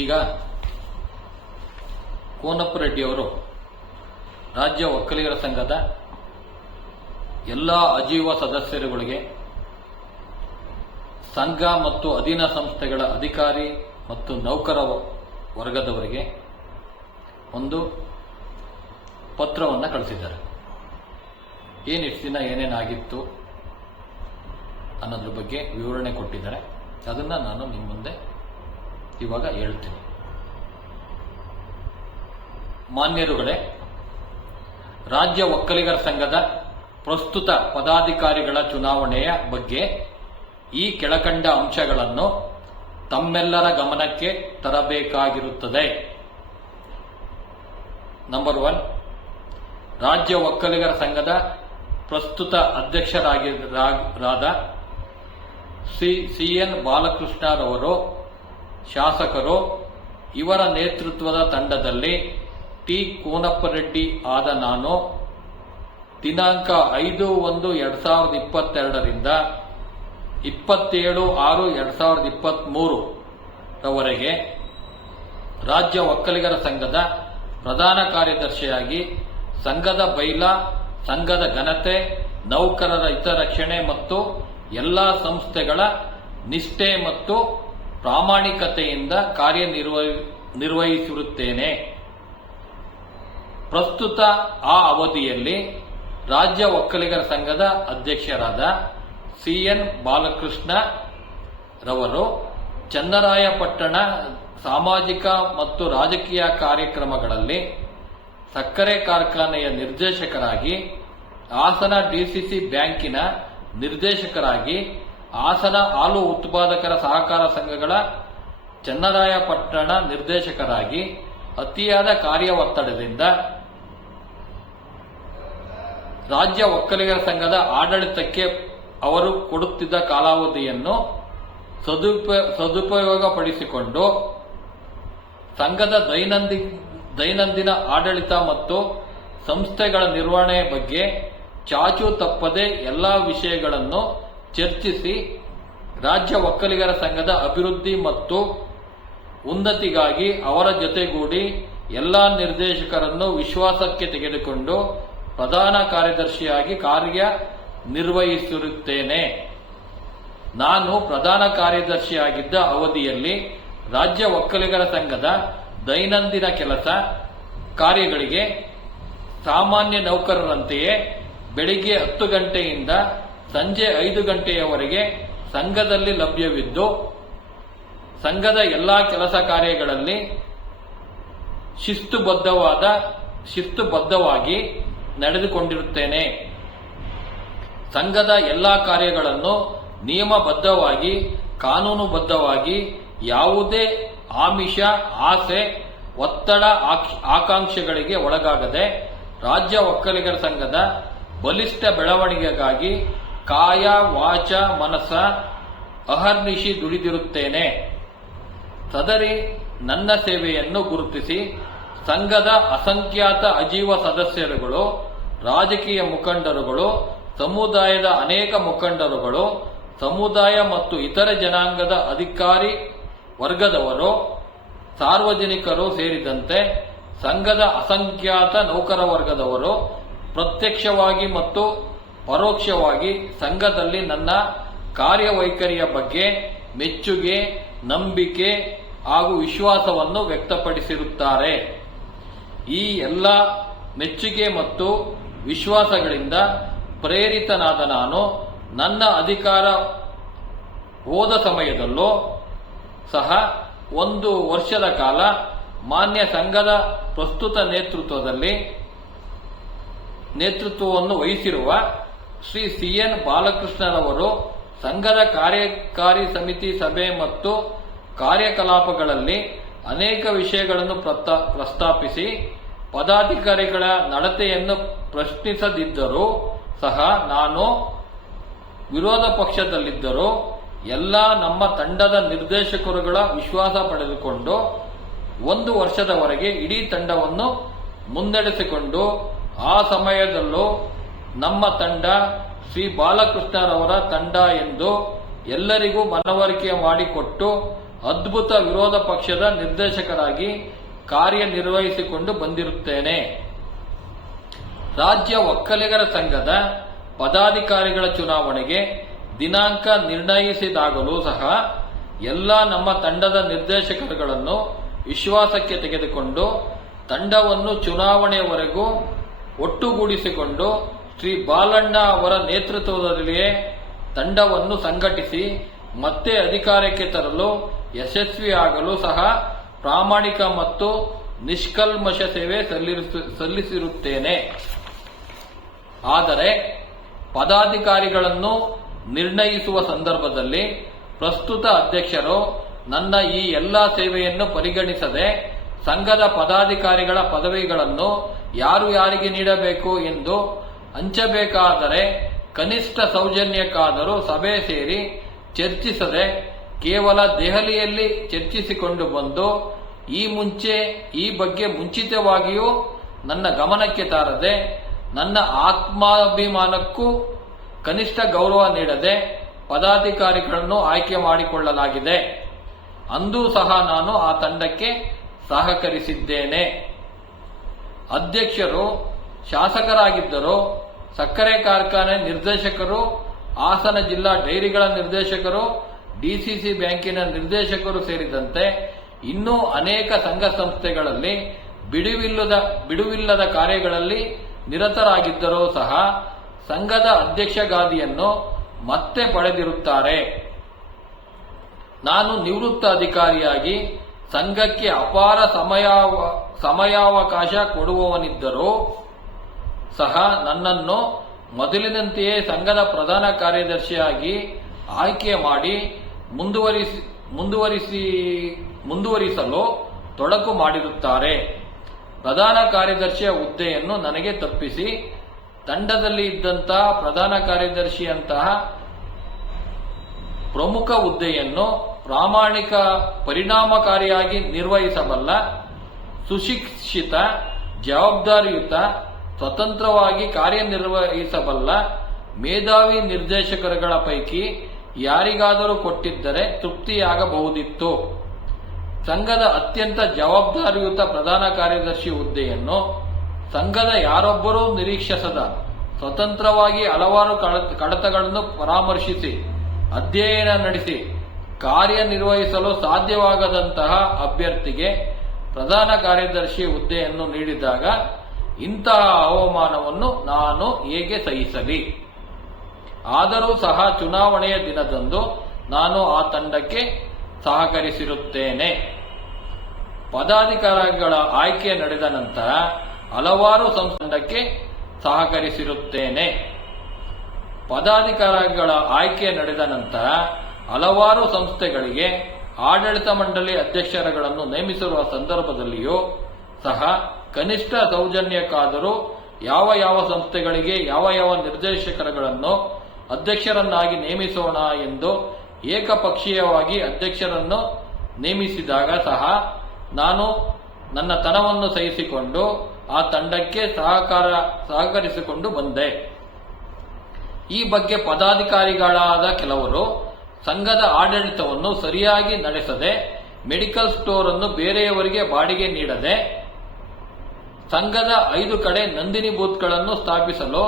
ಈಗ ಕೋನಪ್ಪ ರೆಡ್ಡಿಯವರು ರಾಜ್ಯ ಒಕ್ಕಲಿಗರ ಸಂಘದ ಎಲ್ಲ ಅಜೀವ ಸದಸ್ಯರುಗಳಿಗೆ ಸಂಘ ಮತ್ತು ಅಧೀನ ಸಂಸ್ಥೆಗಳ ಅಧಿಕಾರಿ ಮತ್ತು ನೌಕರ ವರ್ಗದವರಿಗೆ ಒಂದು ಪತ್ರವನ್ನು ಕಳಿಸಿದ್ದಾರೆ. ಏನು ಇಷ್ಟು ದಿನ ಏನೇನಾಗಿತ್ತು ಅನ್ನೋದ್ರ ಬಗ್ಗೆ ವಿವರಣೆ ಕೊಟ್ಟಿದ್ದಾರೆ. ಅದನ್ನು ನಾನು ನಿಮ್ಮ ಮುಂದೆ ಇವಾಗ ಹೇಳ್ತೀನಿ. ಮಾನ್ಯರುಗಳೇ, ರಾಜ್ಯ ಒಕ್ಕಲಿಗರ ಸಂಘದ ಪ್ರಸ್ತುತ ಪದಾಧಿಕಾರಿಗಳ ಚುನಾವಣೆಯ ಬಗ್ಗೆ ಈ ಕೆಳಕಂಡ ಅಂಶಗಳನ್ನು ತಮ್ಮೆಲ್ಲರ ಗಮನಕ್ಕೆ ತರಬೇಕಾಗಿರುತ್ತದೆ. ನಂಬರ್ ಒನ್ ರಾಜ್ಯ ಒಕ್ಕಲಿಗರ ಸಂಘದ ಪ್ರಸ್ತುತ ಅಧ್ಯಕ್ಷರಾಗಿರಾದ ಸಿ ಸಿಎನ್ ಬಾಲಕೃಷ್ಣರವರು ಶಾಸಕರು ಇವರ ನೇತೃತ್ವದ ತಂಡದಲ್ಲಿ ಟಿ. ಕೋನಪ್ಪರೆಡ್ಡಿ ಆದ ನಾನು ದಿನಾಂಕ ಐದು ಒಂದು ಎರಡು ಸಾವಿರದ ಇಪ್ಪತ್ತೆರಡರಿಂದ ಇಪ್ಪತ್ತೇಳು ಆರು ಎರಡು ಸಾವಿರದ ಇಪ್ಪತ್ತ್ಮೂರು ರವರೆಗೆ ರಾಜ್ಯ ಒಕ್ಕಲಿಗರ ಸಂಘದ ಪ್ರಧಾನ ಕಾರ್ಯದರ್ಶಿಯಾಗಿ ಸಂಘದ ಬೈಲ, ಸಂಘದ ಘನತೆ, ನೌಕರರ ಹಿತರಕ್ಷಣೆ ಮತ್ತು ಎಲ್ಲ ಸಂಸ್ಥೆಗಳ ನಿಷ್ಠೆ ಮತ್ತು ಪ್ರಾಮಾಣಿಕತೆಯಿಂದ ಕಾರ್ಯನಿರ್ವ ನಿರ್ವಹಿಸಿರುತ್ತೇನೆ. ಪ್ರಸ್ತುತ ಆ ಅವಧಿಯಲ್ಲಿ ರಾಜ್ಯ ಒಕ್ಕಲಿಗರ ಸಂಘದ ಅಧ್ಯಕ್ಷರಾದ ಸಿಎನ್ ಬಾಲಕೃಷ್ಣ ರವರು, ಚನ್ನರಾಯಪಟ್ಟಣ ಸಾಮಾಜಿಕ ಮತ್ತು ರಾಜಕೀಯ ಕಾರ್ಯಕ್ರಮಗಳಲ್ಲಿ ಸಕ್ಕರೆ ಕಾರ್ಖಾನೆಯ ನಿರ್ದೇಶಕರಾಗಿ, ಹಾಸನ ಡಿಸಿಸಿ ಬ್ಯಾಂಕಿನ ನಿರ್ದೇಶಕರಾಗಿ ಹಾಸನ ಹಾಲು ಉತ್ಪಾದಕರ ಸಹಕಾರ ಸಂಘಗಳ ಚನ್ನರಾಯಪಟ್ಟಣ ನಿರ್ದೇಶಕರಾಗಿ ಅತಿಯಾದ ಕಾರ್ಯ ಒತ್ತಡದಿಂದ ರಾಜ್ಯ ಒಕ್ಕಲಿಗರ ಸಂಘದ ಆಡಳಿತಕ್ಕೆ ಅವರು ಕೊಡುತ್ತಿದ್ದ ಕಾಲಾವಧಿಯನ್ನು ಸದುಪ ಸದುಪಯೋಗಪಡಿಸಿಕೊಂಡು ಸಂಘದ ದೈನಂದಿನ ದೈನಂದಿನ ಆಡಳಿತ ಮತ್ತು ಸಂಸ್ಥೆಗಳ ನಿರ್ವಹಣೆ ಬಗ್ಗೆ ಚಾಚು ತಪ್ಪದೆ ಎಲ್ಲಾ ವಿಷಯಗಳನ್ನು ಚರ್ಚಿಸಿ ರಾಜ್ಯ ಒಕ್ಕಲಿಗರ ಸಂಘದ ಅಭಿವೃದ್ಧಿ ಮತ್ತು ಉನ್ನತಿಗಾಗಿ ಅವರ ಜೊತೆಗೂಡಿ ಎಲ್ಲ ನಿರ್ದೇಶಕರನ್ನು ವಿಶ್ವಾಸಕ್ಕೆ ತೆಗೆದುಕೊಂಡು ಪ್ರಧಾನ ಕಾರ್ಯದರ್ಶಿಯಾಗಿ ಕಾರ್ಯ ನಿರ್ವಹಿಸಿರುತ್ತೇನೆ. ನಾನು ಪ್ರಧಾನ ಕಾರ್ಯದರ್ಶಿಯಾಗಿದ್ದ ಅವಧಿಯಲ್ಲಿ ರಾಜ್ಯ ಒಕ್ಕಲಿಗರ ಸಂಘದ ದೈನಂದಿನ ಕೆಲಸ ಕಾರ್ಯಗಳಿಗೆ ಸಾಮಾನ್ಯ ನೌಕರರಂತೆಯೇ ಬೆಳಿಗ್ಗೆ ಹತ್ತು ಗಂಟೆಯಿಂದ ಸಂಜೆ ಐದು ಗಂಟೆಯವರೆಗೆ ಸಂಘದಲ್ಲಿ ಲಭ್ಯವಿದ್ದು, ಸಂಘದ ಎಲ್ಲಾ ಕೆಲಸ ಕಾರ್ಯಗಳಲ್ಲಿ ಶಿಸ್ತುಬದ್ಧವಾದ, ಶಿಸ್ತುಬದ್ಧವಾಗಿ ನಡೆದುಕೊಂಡಿರುತ್ತೇನೆ. ಸಂಘದ ಎಲ್ಲಾ ಕಾರ್ಯಗಳನ್ನು ನಿಯಮಬದ್ಧವಾಗಿ, ಕಾನೂನುಬದ್ಧವಾಗಿ, ಯಾವುದೇ ಆಮಿಷ, ಆಸೆ, ಒತ್ತಡ ಆಕಾಂಕ್ಷೆಗಳಿಗೆ ಒಳಗಾಗದೆ, ರಾಜ್ಯ ಒಕ್ಕಲಿಗರ ಸಂಘದ ಬಲಿಷ್ಠ ಬೆಳವಣಿಗೆಗಾಗಿ ಕಾಯ ವಾಚ ಮನಸ ಅಹರ್ನಿಶಿ ದುಡಿದಿರುತ್ತೇನೆ. ಸದರಿ ನನ್ನ ಸೇವೆಯನ್ನು ಗುರುತಿಸಿ ಸಂಘದ ಅಸಂಖ್ಯಾತ ಅಜೀವ ಸದಸ್ಯರುಗಳು, ರಾಜಕೀಯ ಮುಖಂಡರುಗಳು, ಸಮುದಾಯದ ಅನೇಕ ಮುಖಂಡರುಗಳು, ಸಮುದಾಯ ಮತ್ತು ಇತರ ಜನಾಂಗದ ಅಧಿಕಾರಿ ವರ್ಗದವರು, ಸಾರ್ವಜನಿಕರು ಸೇರಿದಂತೆ ಸಂಘದ ಅಸಂಖ್ಯಾತ ನೌಕರ ವರ್ಗದವರು ಪ್ರತ್ಯಕ್ಷವಾಗಿ ಮತ್ತು ಪರೋಕ್ಷವಾಗಿ ಸಂಘದಲ್ಲಿ ನನ್ನ ಕಾರ್ಯವೈಖರಿಯ ಬಗ್ಗೆ ಮೆಚ್ಚುಗೆ, ನಂಬಿಕೆ ಹಾಗೂ ವಿಶ್ವಾಸವನ್ನು ವ್ಯಕ್ತಪಡಿಸಿರುತ್ತಾರೆ. ಈ ಎಲ್ಲ ಮೆಚ್ಚುಗೆ ಮತ್ತು ವಿಶ್ವಾಸಗಳಿಂದ ಪ್ರೇರಿತನಾದ ನಾನು ನನ್ನ ಅಧಿಕಾರ ಹೋದ ಸಮಯದಲ್ಲೂ ಸಹ ಒಂದು ವರ್ಷದ ಕಾಲ ಮಾನ್ಯ ಸಂಘದ ಪ್ರಸ್ತುತ ನೇತೃತ್ವದಲ್ಲಿ ನೇತೃತ್ವವನ್ನು ವಹಿಸಿರುವ ಶ್ರೀ ಸಿಎನ್ ಬಾಲಕೃಷ್ಣರವರು ಸಂಘದ ಕಾರ್ಯಕಾರಿ ಸಮಿತಿ ಸಭೆ ಮತ್ತು ಕಾರ್ಯಕಲಾಪಗಳಲ್ಲಿ ಅನೇಕ ವಿಷಯಗಳನ್ನು ಪ್ರಸ್ತಾ- ಪ್ರಸ್ತಾಪಿಸಿ ಪದಾಧಿಕಾರಿಗಳ ನಡತೆಯನ್ನು ಪ್ರಶ್ನಿಸದಿದ್ದರೂ ಸಹ ನಾನು ವಿರೋಧ ಪಕ್ಷದಲ್ಲಿದ್ದರೂ ಎಲ್ಲ ನಮ್ಮ ತಂಡದ ನಿರ್ದೇಶಕರುಗಳ ವಿಶ್ವಾಸ ಪಡೆದುಕೊಂಡು ಒಂದು ವರ್ಷದವರೆಗೆ ಇಡೀ ತಂಡವನ್ನು ಮುನ್ನಡೆಸಿಕೊಂಡು ಆ ಸಮಯದಲ್ಲೂ ನಮ್ಮ ತಂಡ ಶ್ರೀ ಬಾಲಕೃಷ್ಣರವರ ತಂಡ ಎಂದು ಎಲ್ಲರಿಗೂ ಮನವರಿಕೆ ಮಾಡಿಕೊಟ್ಟು ಅದ್ಭುತ ವಿರೋಧ ಪಕ್ಷದ ನಿರ್ದೇಶಕರಾಗಿ ಕಾರ್ಯನಿರ್ವಹಿಸಿಕೊಂಡು ಬಂದಿರುತ್ತೇನೆ. ರಾಜ್ಯ ಒಕ್ಕಲಿಗರ ಸಂಘದ ಪದಾಧಿಕಾರಿಗಳ ಚುನಾವಣೆಗೆ ದಿನಾಂಕ ನಿರ್ಣಯಿಸಿದಾಗಲೂ ಸಹ ಎಲ್ಲ ನಮ್ಮ ತಂಡದ ನಿರ್ದೇಶಕರುಗಳನ್ನು ವಿಶ್ವಾಸಕ್ಕೆ ತೆಗೆದುಕೊಂಡು ತಂಡವನ್ನು ಚುನಾವಣೆಯವರೆಗೂ ಒಟ್ಟುಗೂಡಿಸಿಕೊಂಡು ಶ್ರೀ ಬಾಲಣ್ಣ ಅವರ ನೇತೃತ್ವದಲ್ಲಿಯೇ ತಂಡವನ್ನು ಸಂಘಟಿಸಿ ಮತ್ತೆ ಅಧಿಕಾರಕ್ಕೆ ತರಲು ಯಶಸ್ವಿಯಾಗಲು ಸಹ ಪ್ರಾಮಾಣಿಕ ಮತ್ತು ನಿಷ್ಕಲ್ಮಶ ಸೇವೆ ಸಲ್ಲಿಸ- ಸಲ್ಲಿಸಿರುತ್ತೇನೆ. ಆದರೆ ಪದಾಧಿಕಾರಿಗಳನ್ನು ನಿರ್ಣಯಿಸುವ ಸಂದರ್ಭದಲ್ಲಿ ಪ್ರಸ್ತುತ ಅಧ್ಯಕ್ಷರು ನನ್ನ ಈ ಎಲ್ಲ ಸೇವೆಯನ್ನು ಪರಿಗಣಿಸದೆ ಸಂಘದ ಪದಾಧಿಕಾರಿಗಳ ಪದವಿಗಳನ್ನು ಯಾರು ಯಾರಿಗೆ ನೀಡಬೇಕು ಎಂದು ಹಂಚಬೇಕಾದರೆ ಕನಿಷ್ಠ ಸೌಜನ್ಯಕ್ಕಾದರೂ ಸಭೆ ಸೇರಿ ಚರ್ಚಿಸದೆ ಕೇವಲ ದೆಹಲಿಯಲ್ಲಿ ಚರ್ಚಿಸಿಕೊಂಡು ಬಂದು ಈ ಮುಂಚೆ ಈ ಬಗ್ಗೆ ಮುಂಚಿತವಾಗಿಯೂ ನನ್ನ ಗಮನಕ್ಕೆ ತಾರದೆ ನನ್ನ ಆತ್ಮಾಭಿಮಾನಕ್ಕೂ ಕನಿಷ್ಠ ಗೌರವ ನೀಡದೆ ಪದಾಧಿಕಾರಿಗಳನ್ನು ಆಯ್ಕೆ ಮಾಡಿಕೊಳ್ಳಲಾಗಿದೆ. ಅಂದೂ ಸಹ ನಾನು ಆ ತಂಡಕ್ಕೆ ಸಹಕರಿಸಿದ್ದೇನೆ. ಅಧ್ಯಕ್ಷರು, ಶಾಸಕರಾಗಿದ್ದರು ಸಕ್ಕರೆ ಕಾರ್ಖಾನೆ ನಿರ್ದೇಶಕರು, ಹಾಸನ ಜಿಲ್ಲಾ ಡೈರಿಗಳ ನಿರ್ದೇಶಕರು, ಡಿಸಿಸಿ ಬ್ಯಾಂಕಿನ ನಿರ್ದೇಶಕರು ಸೇರಿದಂತೆ ಇನ್ನೂ ಅನೇಕ ಸಂಘ ಸಂಸ್ಥೆಗಳಲ್ಲಿ ಬಿಡುವಿಲ್ಲದ ಬಿಡುವಿಲ್ಲದ ಕಾರ್ಯಗಳಲ್ಲಿ ನಿರತರಾಗಿದ್ದರೂ ಸಹ ಸಂಘದ ಅಧ್ಯಕ್ಷ ಗಾದಿಯನ್ನು ಮತ್ತೆ ಪಡೆದಿರುತ್ತಾರೆ. ನಾನು ನಿವೃತ್ತ ಅಧಿಕಾರಿಯಾಗಿ ಸಂಘಕ್ಕೆ ಅಪಾರ ಸಮಯಾವ, ಸಮಯಾವಕಾಶ ಕೊಡುವವನಿದ್ದರೂ ಸಹ ನನ್ನನ್ನು ಮೊದಲಿನಂತೆಯೇ ಸಂಘದ ಪ್ರಧಾನ ಕಾರ್ಯದರ್ಶಿಯಾಗಿ ಆಯ್ಕೆ ಮಾಡಿ ಮುಂದುವರಿಸಿ ಮುಂದುವರಿಸಿ, ಮುಂದುವರಿಸಲು ತೊಡಕು ಮಾಡಿರುತ್ತಾರೆ. ಪ್ರಧಾನ ಕಾರ್ಯದರ್ಶಿಯ ಹುದ್ದೆಯನ್ನು ನನಗೆ ತಪ್ಪಿಸಿ, ತಂಡದಲ್ಲಿ ಇದ್ದಂತಹ ಪ್ರಧಾನ ಕಾರ್ಯದರ್ಶಿಯಂತಹ ಪ್ರಮುಖ ಹುದ್ದೆಯನ್ನು ಪ್ರಾಮಾಣಿಕ ಪರಿಣಾಮಕಾರಿಯಾಗಿ ನಿರ್ವಹಿಸಬಲ್ಲ ಸುಶಿಕ್ಷಿತ, ಜವಾಬ್ದಾರಿಯುತ ಸ್ವತಂತ್ರವಾಗಿ ಕಾರ್ಯನಿರ್ವಹಿಸಬಲ್ಲ ಮೇಧಾವಿ ನಿರ್ದೇಶಕರುಗಳ ಪೈಕಿ ಯಾರಿಗಾದರೂ ಕೊಟ್ಟಿದ್ದರೆ ತೃಪ್ತಿಯಾಗಬಹುದಿತ್ತು. ಸಂಘದ ಅತ್ಯಂತ ಜವಾಬ್ದಾರಿಯುತ ಪ್ರಧಾನ ಕಾರ್ಯದರ್ಶಿ ಹುದ್ದೆಯನ್ನು ಸಂಘದ ಯಾರೊಬ್ಬರೂ ನಿರೀಕ್ಷಿಸದ ಸ್ವತಂತ್ರವಾಗಿ ಹಲವಾರು ಕಡ- ಕಡತಗಳನ್ನು ಪರಾಮರ್ಶಿಸಿ, ಅಧ್ಯಯನ ನಡೆಸಿ, ಕಾರ್ಯನಿರ್ವಹಿಸಲು ಸಾಧ್ಯವಾಗದಂತಹ ಅಭ್ಯರ್ಥಿಗೆ ಪ್ರಧಾನ ಕಾರ್ಯದರ್ಶಿ ಹುದ್ದೆಯನ್ನು ನೀಡಿದಾಗ ಇಂತಹ ಅವಮಾನವನ್ನು ನಾನು ಹೇಗೆ ಸಹಿಸಲಿ? ಆದರೂ ಸಹ ಚುನಾವಣೆಯ ದಿನದಂದು ನಾನು ಆ ತಂಡಕ್ಕೆ ಸಹಕರಿಸಿರುತ್ತೇನೆ. ಪದಾಧಿಕಾರಿಗಳ ಆಯ್ಕೆ ನಡೆದ ನಂತರ ಹಲವಾರು ಸಂಸ್ಥೆ ಸಹಕರಿಸಿರುತ್ತೇನೆ. ಪದಾಧಿಕಾರಿಗಳ ಆಯ್ಕೆ ನಡೆದ ನಂತರ ಹಲವಾರು ಸಂಸ್ಥೆಗಳಿಗೆ ಆಡಳಿತ ಮಂಡಳಿ ಅಧ್ಯಕ್ಷರುಗಳನ್ನು ನೇಮಿಸಿರುವ ಸಂದರ್ಭದಲ್ಲಿಯೂ ಸಹ ಕನಿಷ್ಠ ಸೌಜನ್ಯಕ್ಕಾದರೂ ಯಾವ ಯಾವ ಸಂಸ್ಥೆಗಳಿಗೆ ಯಾವ ಯಾವ ನಿರ್ದೇಶಕರುಗಳನ್ನು ಅಧ್ಯಕ್ಷರನ್ನಾಗಿ ನೇಮಿಸೋಣ ಎಂದು ಏಕಪಕ್ಷೀಯವಾಗಿ ಅಧ್ಯಕ್ಷರನ್ನು ನೇಮಿಸಿದಾಗ ಸಹ ನಾನು ನನ್ನ ತನವನ್ನು ಸಹಿಸಿಕೊಂಡು ಆ ತಂಡಕ್ಕೆ ಸಹಕಾರ ಸಹಕರಿಸಿಕೊಂಡು ಬಂದೆ. ಈ ಬಗ್ಗೆ ಪದಾಧಿಕಾರಿಗಳಾದ ಕೆಲವರು ಸಂಘದ ಆಡಳಿತವನ್ನು ಸರಿಯಾಗಿ ನಡೆಸದೆ ಮೆಡಿಕಲ್ ಸ್ಟೋರ್ ಅನ್ನು ಬೇರೆಯವರಿಗೆ ಬಾಡಿಗೆ ನೀಡದೆ ಸಂಘದ ಐದು ಕಡೆ ನಂದಿನಿ ಬೂತ್ಗಳನ್ನು ಸ್ಥಾಪಿಸಲು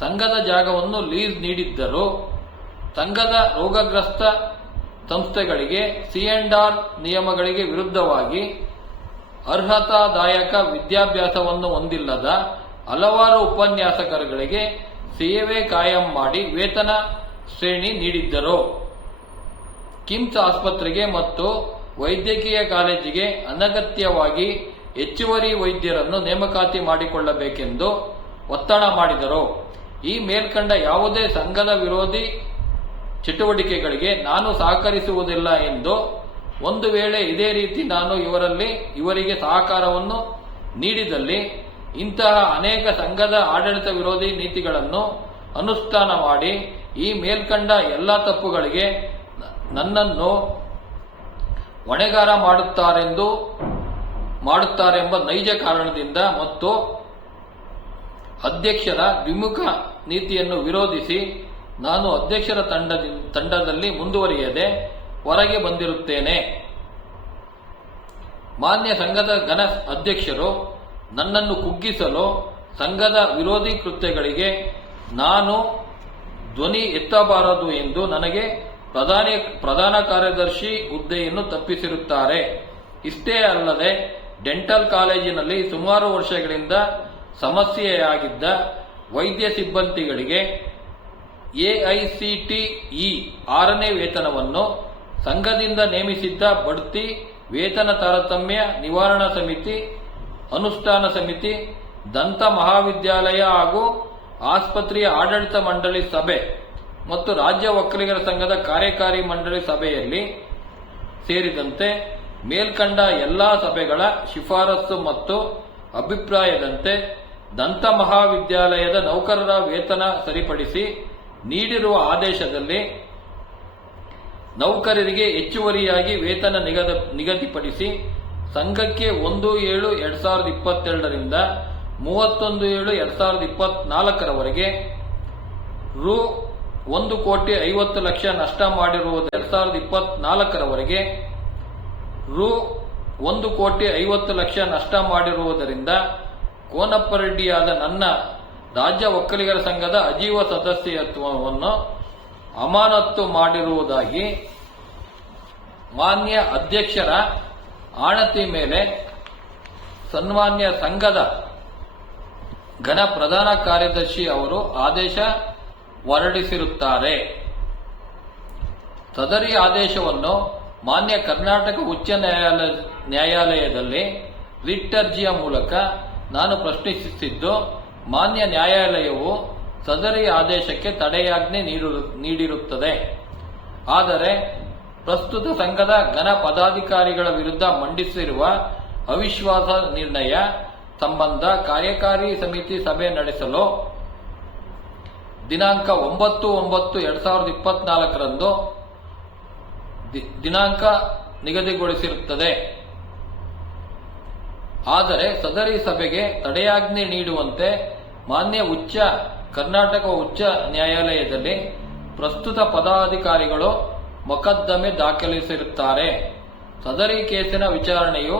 ಸಂಘದ ಜಾಗವನ್ನು ಲೀಸ್ ನೀಡಿದ್ದರು. ಸಂಘದ ರೋಗಗ್ರಸ್ತ ಸಂಸ್ಥೆಗಳಿಗೆ ಸಿ ಅಂಡ್ ಆರ್ ನಿಯಮಗಳಿಗೆ ವಿರುದ್ಧವಾಗಿ ಅರ್ಹತಾದಾಯಕ ವಿದ್ಯಾಭ್ಯಾಸವನ್ನು ಹೊಂದಿಲ್ಲದ ಹಲವಾರು ಉಪನ್ಯಾಸಕರುಗಳಿಗೆ ಸೇವೆ ಕಾಯಂ ಮಾಡಿ ವೇತನ ಶ್ರೇಣಿ ನೀಡಿದ್ದರು. ಕಿಮ್ಸ್ ಆಸ್ಪತ್ರೆಗೆ ಮತ್ತು ವೈದ್ಯಕೀಯ ಕಾಲೇಜಿಗೆ ಅನಗತ್ಯವಾಗಿ ಹೆಚ್ಚುವರಿ ವೈದ್ಯರನ್ನು ನೇಮಕಾತಿ ಮಾಡಿಕೊಳ್ಳಬೇಕೆಂದು ಒತ್ತಡ ಮಾಡಿದರು. ಈ ಮೇಲ್ಕಂಡ ಯಾವುದೇ ಸಂಘದ ವಿರೋಧಿ ಚಟುವಟಿಕೆಗಳಿಗೆ ನಾನು ಸಹಕರಿಸುವುದಿಲ್ಲ ಎಂದು ಒಂದು ವೇಳೆ ಇದೇ ರೀತಿ ನಾನು ಇವರಲ್ಲಿ, ಇವರಿಗೆ ಸಹಕಾರವನ್ನು ನೀಡಿದಲ್ಲಿ ಇಂತಹ ಅನೇಕ ಸಂಘದ ಆಡಳಿತ ವಿರೋಧಿ ನೀತಿಗಳನ್ನು ಅನುಷ್ಠಾನ ಮಾಡಿ ಈ ಮೇಲ್ಕಂಡ ಎಲ್ಲ ತಪ್ಪುಗಳಿಗೆ ನನ್ನನ್ನು ಹೊಣೆಗಾರ ಮಾಡುತ್ತಾರೆಂದು ಮಾಡುತ್ತಾರೆಂಬ ನೈಜ ಕಾರಣದಿಂದ ಮತ್ತು ಅಧ್ಯಕ್ಷರ ದ್ವಿಮುಖ ನೀತಿಯನ್ನು ವಿರೋಧಿಸಿ ನಾನು ಅಧ್ಯಕ್ಷರ ತಂಡದಿ, ತಂಡದಲ್ಲಿ ಮುಂದುವರಿಯದೆ ಹೊರಗೆ ಬಂದಿರುತ್ತೇನೆ. ಮಾನ್ಯ ಸಂಘದ ಘನ ಅಧ್ಯಕ್ಷರು ನನ್ನನ್ನು ಕುಗ್ಗಿಸಲು ಸಂಘದ ವಿರೋಧಿ ಕೃತ್ಯಗಳಿಗೆ ನಾನು ಧ್ವನಿ ಎತ್ತಬಾರದು ಎಂದು ನನಗೆ ಪ್ರಧಾನಿ, ಪ್ರಧಾನ ಕಾರ್ಯದರ್ಶಿ ಹುದ್ದೆಯನ್ನು ತಪ್ಪಿಸಿರುತ್ತಾರೆ. ಇಷ್ಟೇ ಅಲ್ಲದೆ ಡೆಂಟಲ್ ಕಾಲೇಜಿನಲ್ಲಿ ಸುಮಾರು ವರ್ಷಗಳಿಂದ ಸಮಸ್ಯೆಯಾಗಿದ್ದ ವೈದ್ಯ ಸಿಬ್ಬಂದಿಗಳಿಗೆ ಎಐಸಿಟಿಇ ಆರನೇ ವೇತನವನ್ನು ಸಂಘದಿಂದ ನೇಮಿಸಿದ್ದ ಬಡ್ತಿ ವೇತನ ತಾರತಮ್ಯ ನಿವಾರಣಾ ಸಮಿತಿ, ಅನುಷ್ಠಾನ ಸಮಿತಿ, ದಂತ ಮಹಾವಿದ್ಯಾಲಯ ಹಾಗೂ ಆಸ್ಪತ್ರೆಯ ಆಡಳಿತ ಮಂಡಳಿ ಸಭೆ ಮತ್ತು ರಾಜ್ಯ ಒಕ್ಕಲಿಗರ ಸಂಘದ ಕಾರ್ಯಕಾರಿ ಮಂಡಳಿ ಸಭೆಯಲ್ಲಿ ಸೇರಿದಂತೆ ಮೇಲ್ಕಂಡ ಎಲ್ಲಾ ಸಭೆಗಳ ಶಿಫಾರಸು ಮತ್ತು ಅಭಿಪ್ರಾಯದಂತೆ ದಂತ ಮಹಾವಿದ್ಯಾಲಯದ ನೌಕರರ ವೇತನ ಸರಿಪಡಿಸಿ ನೀಡಿರುವ ಆದೇಶದಲ್ಲಿ ನೌಕರರಿಗೆ ಹೆಚ್ಚುವರಿಯಾಗಿ ವೇತನ ನಿಗದ, ನಿಗದಿಪಡಿಸಿ ಸಂಘಕ್ಕೆ ಒಂದು ಏಳು ಎರಡ್ ಸಾವಿರದ ಇಪ್ಪತ್ತೆರಡರಿಂದ ಮೂವತ್ತೊಂದು ಏಳು ಎರಡ್ ಸಾವಿರದ ಇಪ್ಪತ್ನಾಲ್ಕರವರೆಗೆ ರು ಒಂದು ಕೋಟಿ ಐವತ್ತು ಲಕ್ಷ ನಷ್ಟ ಮಾಡಿರುವುದು ಎರಡ್ ಸಾವಿರದ ಇಪ್ಪತ್ನಾಲ್ಕರವರೆಗೆ ರು ಒಂದು ಕೋಟಿ ಐವತ್ತು ಲಕ್ಷ ನಷ್ಟ ಮಾಡಿರುವುದರಿಂದ ಕೋನಪ್ಪರೆಡ್ಡಿಯಾದ ನನ್ನ ರಾಜ್ಯ ಒಕ್ಕಲಿಗರ ಸಂಘದ ಅಜೀವ ಸದಸ್ಯತ್ವವನ್ನು ಅಮಾನತ್ತು ಮಾಡಿರುವುದಾಗಿ ಮಾನ್ಯ ಅಧ್ಯಕ್ಷರ ಆಣತಿ ಮೇಲೆ ಸನ್ಮಾನ್ಯ ಸಂಘದ ಘನ ಪ್ರಧಾನ ಕಾರ್ಯದರ್ಶಿ ಅವರು ಆದೇಶ ಹೊರಡಿಸಿರುತ್ತಾರೆ. ಸದರಿ ಆದೇಶವನ್ನು ಮಾನ್ಯ ಕರ್ನಾಟಕ ಉಚ್ಚ ನ್ಯಾಯಾಲಯ ನ್ಯಾಯಾಲಯದಲ್ಲಿ ರಿಟ್ ಅರ್ಜಿಯ ಮೂಲಕ ನಾನು ಪ್ರಶ್ನಿಸುತ್ತಿದ್ದು, ಮಾನ್ಯ ನ್ಯಾಯಾಲಯವು ಸದರಿ ಆದೇಶಕ್ಕೆ ತಡೆಯಾಜ್ಞೆ ನೀಡಿರು- ನೀಡಿರುತ್ತದೆ. ಆದರೆ, ಪ್ರಸ್ತುತ ಸಂಘದ ಘನ ಪದಾಧಿಕಾರಿಗಳ ವಿರುದ್ಧ ಮಂಡಿಸಿರುವ ಅವಿಶ್ವಾಸ ನಿರ್ಣಯ ಸಂಬಂಧ ಕಾರ್ಯಕಾರಿ ಸಮಿತಿ ಸಭೆ ನಡೆಸಲು ದಿನಾಂಕ ಒಂಬತ್ತು ಒಂಬತ್ತು ಎರಡ್ ಸಾವಿರದ ಇಪ್ಪತ್ನಾಲ್ಕರಂದು ದಿನಾಂಕ ನಿಗದಿಗೊಳಿಸಿರುತ್ತದೆ. ಆದರೆ ಸದರಿ ಸಭೆಗೆ ತಡೆಯಾಜ್ಞೆ ನೀಡುವಂತೆ ಮಾನ್ಯ ಉಚ್ಚ, ಕರ್ನಾಟಕ ಉಚ್ಚ ನ್ಯಾಯಾಲಯದಲ್ಲಿ ಪ್ರಸ್ತುತ ಪದಾಧಿಕಾರಿಗಳು ಮೊಕದ್ದಮೆ ದಾಖಲಿಸಿರುತ್ತಾರೆ. ಸದರಿ ಕೇಸಿನ ವಿಚಾರಣೆಯು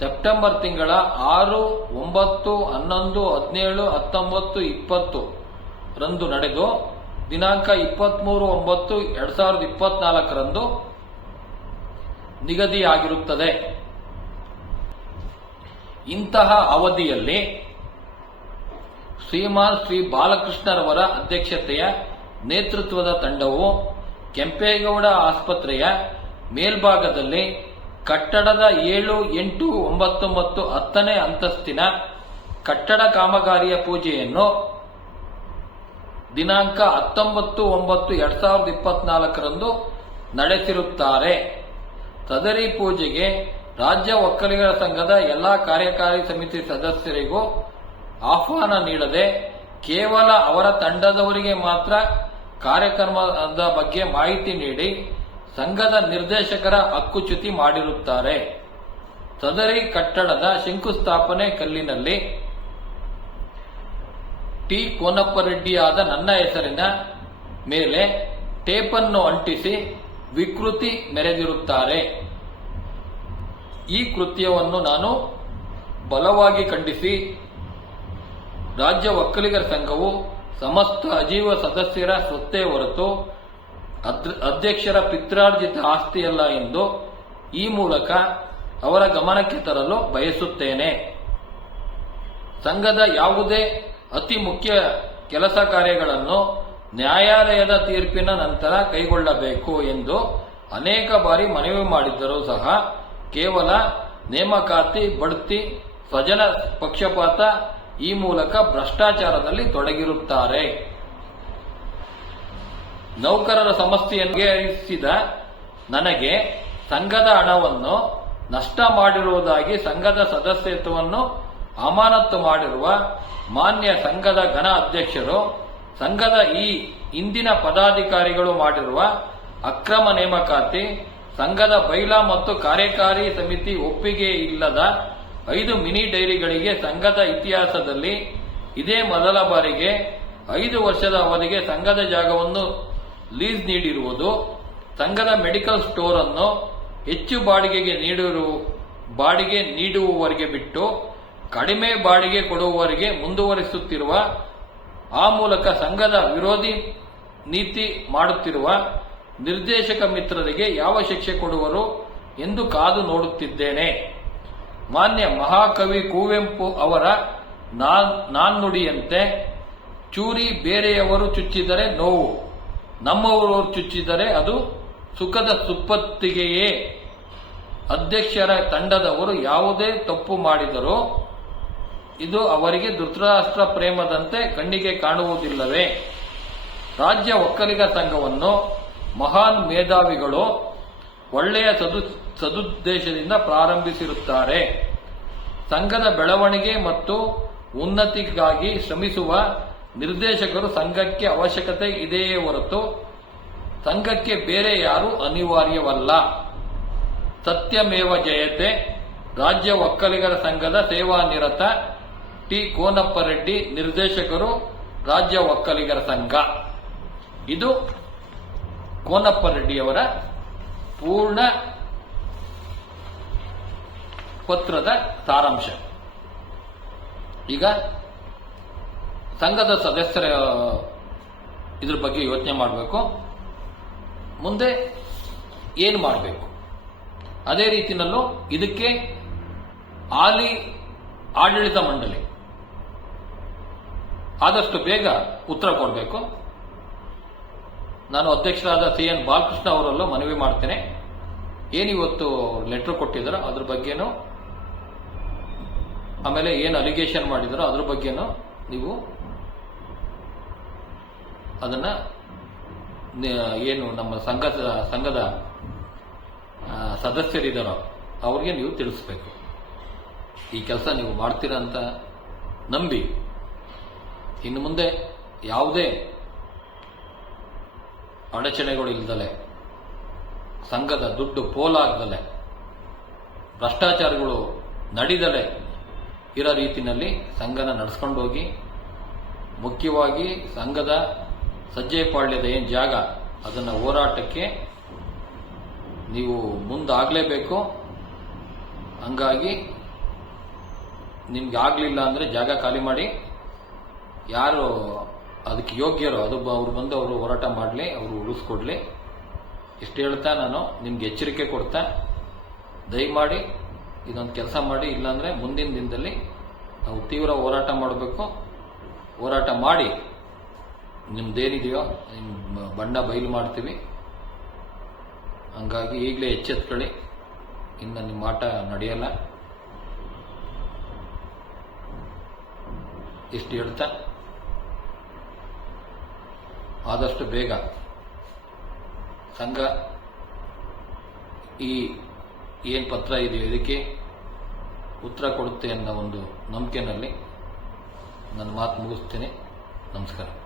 ಸೆಪ್ಟೆಂಬರ್ ತಿಂಗಳ ಆರು, ಒಂಬತ್ತು, ಹನ್ನೊಂದು, ಹದಿನೇಳು, ಹತ್ತೊಂಬತ್ತು, ಇಪ್ಪತ್ತು ರಂದು ನಡೆದು, ದಿನಾಂಕ ಇಪ್ಪತ್ಮೂರು, ಒಂಬತ್ತು, ಎರಡು ಸಾವಿರದ ಇಪ್ಪತ್ನಾಲ್ಕರಂದು ನಿಗದಿಯಾಗಿರುತ್ತದೆ. ಇಂತಹ ಅವಧಿಯಲ್ಲಿ ಶ್ರೀಮಾನ್ ಶ್ರೀ ಬಾಲಕೃಷ್ಣರವರ ಅಧ್ಯಕ್ಷತೆಯ ನೇತೃತ್ವದ ತಂಡವು ಕೆಂಪೇಗೌಡ ಆಸ್ಪತ್ರೆಯ ಮೇಲ್ಭಾಗದಲ್ಲಿ ಕಟ್ಟಡದ ಏಳು ಎಂಟು ಒಂಬತ್ತು ಮತ್ತು ಹತ್ತನೇ ಅಂತಸ್ತಿನ ಕಟ್ಟಡ ಕಾಮಗಾರಿಯ ಪೂಜೆಯನ್ನು ದಿನಾಂಕ ಹತ್ತೊಂಬತ್ತು ಒಂಬತ್ತು ಎರಡ್ ಸಾವಿರದ ಇಪ್ಪತ್ನಾಲ್ಕರಂದು ನಡೆಸಿರುತ್ತಾರೆ. ಸದರಿ ಪೂಜೆಗೆ ರಾಜ್ಯ ಒಕ್ಕಲಿಗರ ಸಂಘದ ಎಲ್ಲಾ ಕಾರ್ಯಕಾರಿ ಸಮಿತಿ ಸದಸ್ಯರಿಗೂ ಆಹ್ವಾನ ನೀಡದೆ ಕೇವಲ ಅವರ ತಂಡದವರಿಗೆ ಮಾತ್ರ ಕಾರ್ಯಕ್ರಮದ ಬಗ್ಗೆ ಮಾಹಿತಿ ನೀಡಿ ಸಂಘದ ನಿರ್ದೇಶಕರ ಹಕ್ಕುಚ್ಯುತಿ ಮಾಡಿರುತ್ತಾರೆ. ಸದರಿ ಕಟ್ಟಡದ ಶಂಕುಸ್ಥಾಪನೆ ಕಲ್ಲಿನಲ್ಲಿ ಟಿ ಕೋನಪ್ಪರೆಡ್ಡಿಯಾದ ನನ್ನ ಹೆಸರಿನ ಮೇಲೆ ಟೇಪನ್ನು ಅಂಟಿಸಿ ವಿಕೃತಿ ಮೆರೆದಿರುತ್ತಾರೆ. ಈ ಕೃತ್ಯವನ್ನು ನಾನು ಬಲವಾಗಿ ಖಂಡಿಸಿ, ರಾಜ್ಯ ಒಕ್ಕಲಿಗರ ಸಂಘವು ಸಮಸ್ತ ಅಜೀವ ಸದಸ್ಯರ ಸ್ವತ್ತೇ ಹೊರತು ಅಧ್ಯಕ್ಷರ ಪಿತ್ರಾರ್ಜಿತ ಆಸ್ತಿಯಲ್ಲ ಎಂದು ಈ ಮೂಲಕ ಅವರ ಗಮನಕ್ಕೆ ತರಲು ಬಯಸುತ್ತೇನೆ. ಸಂಘದ ಯಾವುದೇ ಅತಿ ಮುಖ್ಯ ಕೆಲಸ ಕಾರ್ಯಗಳನ್ನು ನ್ಯಾಯಾಲಯದ ತೀರ್ಪಿನ ನಂತರ ಕೈಗೊಳ್ಳಬೇಕು ಎಂದು ಅನೇಕ ಬಾರಿ ಮನವಿ ಮಾಡಿದ್ದರೂ ಸಹ ಕೇವಲ ನೇಮಕಾತಿ, ಬಡ್ತಿ ಸ್ವಜನ ಪಕ್ಷಪಾತ ಈ ಮೂಲಕ ಭ್ರಷ್ಟಾಚಾರದಲ್ಲಿ ತೊಡಗಿರುತ್ತಾರೆ. ನೌಕರರ ಸಮಸ್ಯೆಯನ್ನು ನನಗೆ ಸಂಘದ ಹಣವನ್ನು ನಷ್ಟ ಮಾಡಿರುವುದಾಗಿ ಸಂಘದ ಸದಸ್ಯತ್ವವನ್ನು ಅಮಾನತ್ತು ಮಾಡಿರುವ ಮಾನ್ಯ ಸಂಘದ ಘನ ಅಧ್ಯಕ್ಷರು ಸಂಘದ ಈ ಇಂದಿನ ಪದಾಧಿಕಾರಿಗಳು ಮಾಡಿರುವ ಅಕ್ರಮ ನೇಮಕಾತಿ, ಸಂಘದ ಬೈಲಾ ಮತ್ತು ಕಾರ್ಯಕಾರಿ ಸಮಿತಿ ಒಪ್ಪಿಗೆ ಇಲ್ಲದ ಐದು ಮಿನಿ ಡೈರಿಗಳಿಗೆ ಸಂಘದ ಇತಿಹಾಸದಲ್ಲಿ ಇದೇ ಮೊದಲ ಬಾರಿಗೆ ಐದು ವರ್ಷದ ಅವಧಿಗೆ ಸಂಘದ ಜಾಗವನ್ನು ಲೀಸ್ ನೀಡಿರುವುದು, ಸಂಘದ ಮೆಡಿಕಲ್ ಸ್ಟೋರ್ ಅನ್ನು ಹೆಚ್ಚು ಬಾಡಿಗೆಗೆ ನೀಡಿರು, ಬಾಡಿಗೆ ನೀಡುವವರಿಗೆ ಬಿಟ್ಟು ಕಡಿಮೆ ಬಾಡಿಗೆ ಕೊಡುವವರಿಗೆ ಮುಂದುವರಿಸುತ್ತಿರುವ ಆ ಮೂಲಕ ಸಂಘದ ವಿರೋಧಿ ನೀತಿ ಮಾಡುತ್ತಿರುವ ನಿರ್ದೇಶಕ ಮಿತ್ರರಿಗೆ ಯಾವ ಶಿಕ್ಷೆ ಕೊಡುವರು ಎಂದು ಕಾದು ನೋಡುತ್ತಿದ್ದೇನೆ. ಮಾನ್ಯ ಮಹಾಕವಿ ಕುವೆಂಪು ಅವರ ನಾನ್, ನಾನ್ನುಡಿಯಂತೆ, ಚೂರಿ ಬೇರೆಯವರು ಚುಚ್ಚಿದರೆ ನೋವು ನಮ್ಮವರು ಚುಚ್ಚಿದರೆ ಅದು ಸುಖದ ಸುಪ್ಪತ್ತಿಗೆಯೇ. ಅಧ್ಯಕ್ಷರ ತಂಡದವರು ಯಾವುದೇ ತಪ್ಪು ಮಾಡಿದರೂ ಇದು ಅವರಿಗೆ ಧೃತರಾಷ್ಟ್ರ ಪ್ರೇಮದಂತೆ ಕಣ್ಣಿಗೆ ಕಾಣುವುದಿಲ್ಲವೇ? ರಾಜ್ಯ ಒಕ್ಕಲಿಗ ಸಂಘವನ್ನು ಮಹಾನ್ ಮೇಧಾವಿಗಳು ಒಳ್ಳೆಯ ಸದು, ಸದುದ್ದೇಶದಿಂದ ಪ್ರಾರಂಭಿಸಿರುತ್ತಾರೆ. ಸಂಘದ ಬೆಳವಣಿಗೆ ಮತ್ತು ಉನ್ನತಿಗಾಗಿ ಶ್ರಮಿಸುವ ನಿರ್ದೇಶಕರು ಸಂಘಕ್ಕೆ ಅವಶ್ಯಕತೆ ಇದೆಯೇ ಹೊರತು ಸಂಘಕ್ಕೆ ಬೇರೆ ಯಾರೂ ಅನಿವಾರ್ಯವಲ್ಲ. ಸತ್ಯಮೇವ ಜಯತೆ, ರಾಜ್ಯ ಒಕ್ಕಲಿಗರ ಸಂಘದ ಸೇವಾನಿರತ ಟಿ ಕೋನಪ್ಪ ರೆಡ್ಡಿ ನಿರ್ದೇಶಕರು ರಾಜ್ಯ ಒಕ್ಕಲಿಗರ ಸಂಘ. ಇದು ಕೋನಪ್ಪ ರೆಡ್ಡಿಯವರ ಪೂರ್ಣ ಪತ್ರದ ಸಾರಾಂಶ. ಈಗ ಸಂಘದ ಸದಸ್ಯರ ಇದ್ರ ಬಗ್ಗೆ ಯೋಚನೆ ಮಾಡಬೇಕು. ಮುಂದೆ ಏನು ಮಾಡಬೇಕು? ಅದೇ ರೀತಿಯಲ್ಲೂ ಇದಕ್ಕೆ ಆಲಿ ಆಡಳಿತ ಮಂಡಳಿ ಆದಷ್ಟು ಬೇಗ ಉತ್ತರ ಕೊಡಬೇಕು. ನಾನು ಅಧ್ಯಕ್ಷರಾದ ಸಿ ಎನ್ ಬಾಲಕೃಷ್ಣ ಅವರಲ್ಲೂ ಮನವಿ ಮಾಡ್ತೇನೆ. ಏನಿವತ್ತು ಲೆಟರ್ ಕೊಟ್ಟಿದ್ದಾರೋ ಅದ್ರ ಬಗ್ಗೆನೂ, ಆಮೇಲೆ ಏನು ಅಲಿಗೇಷನ್ ಮಾಡಿದಾರೋ ಅದ್ರ ಬಗ್ಗೆನೂ ನೀವು ಅದನ್ನ ಏನು ನಮ್ಮ ಸಂಘದ ಸಂಘದ ಸದಸ್ಯರಿದ್ದಾರೋ ಅವ್ರಿಗೆ ನೀವು ತಿಳಿಸ್ಬೇಕು. ಈ ಕೆಲಸ ನೀವು ಮಾಡ್ತೀರಾ ಅಂತ ನಂಬಿ. ಇನ್ನು ಮುಂದೆ ಯಾವುದೇ ಅಡಚಣೆಗಳು ಇಲ್ದಲೆ, ಸಂಘದ ದುಡ್ಡು ಪೋಲಾಗ್ದಲೆ, ಭ್ರಷ್ಟಾಚಾರಗಳು ನಡಿದಲೆ ಇರೋ ರೀತಿಯಲ್ಲಿ ಸಂಘನ ನಡೆಸ್ಕೊಂಡು ಹೋಗಿ ಮುಖ್ಯವಾಗಿ ಸಂಘದ ಸಜ್ಜೆಪಾಳ್ಯದ ಏನು ಜಾಗ, ಅದನ್ನು ಹೋರಾಟಕ್ಕೆ ನೀವು ಮುಂದಾಗಲೇಬೇಕು. ಹಂಗಾಗಿ ನಿಮ್ಗೆ ಆಗಲಿಲ್ಲ ಅಂದರೆ ಜಾಗ ಖಾಲಿ ಮಾಡಿ. ಯಾರು ಅದಕ್ಕೆ ಯೋಗ್ಯರೋ, ಅದು ಅವ್ರು ಬಂದು ಅವರು ಹೋರಾಟ ಮಾಡಲಿ, ಅವರು ಉಳಿಸ್ಕೊಡ್ಲಿ. ಇಷ್ಟು ಹೇಳ್ತಾ ನಾನು, ನಿಮ್ಗೆ ಎಚ್ಚರಿಕೆ ಕೊಡ್ತಾ, ದಯಮಾಡಿ ಇದೊಂದು ಕೆಲಸ ಮಾಡಿ, ಇಲ್ಲಾಂದ್ರೆ ಮುಂದಿನ ದಿನದಲ್ಲಿ ನಾವು ತೀವ್ರ ಹೋರಾಟ ಮಾಡಬೇಕು. ಹೋರಾಟ ಮಾಡಿ, ನಿಮ್ದೇನಿದೆಯೋ ನಿಮ್ಮ ಬಣ್ಣ ಬಯಲು ಮಾಡ್ತೀವಿ. ಹಂಗಾಗಿ ಈಗಲೇ ಎಚ್ಚೆತ್ಕೊಳ್ಳಿ. ಇನ್ನು ನಿಮ್ಮ ಆಟ ನಡೆಯಲ್ಲ. ಇಷ್ಟು ಹೇಳ್ತಾ. ಆದಷ್ಟು ಬೇಗ. ಸಂಘ ಈ ಏನು ಪತ್ರ ಇದೆಯೋ ಇದಕ್ಕೆ ಉತ್ತರ ಕೊಡುತ್ತೆ ಅನ್ನೋ ಒಂದು ನಂಬಿಕೆನಲ್ಲಿ ನನ್ನ ಮಾತು ಮುಗಿಸ್ತೇನೆ. ನಮಸ್ಕಾರ.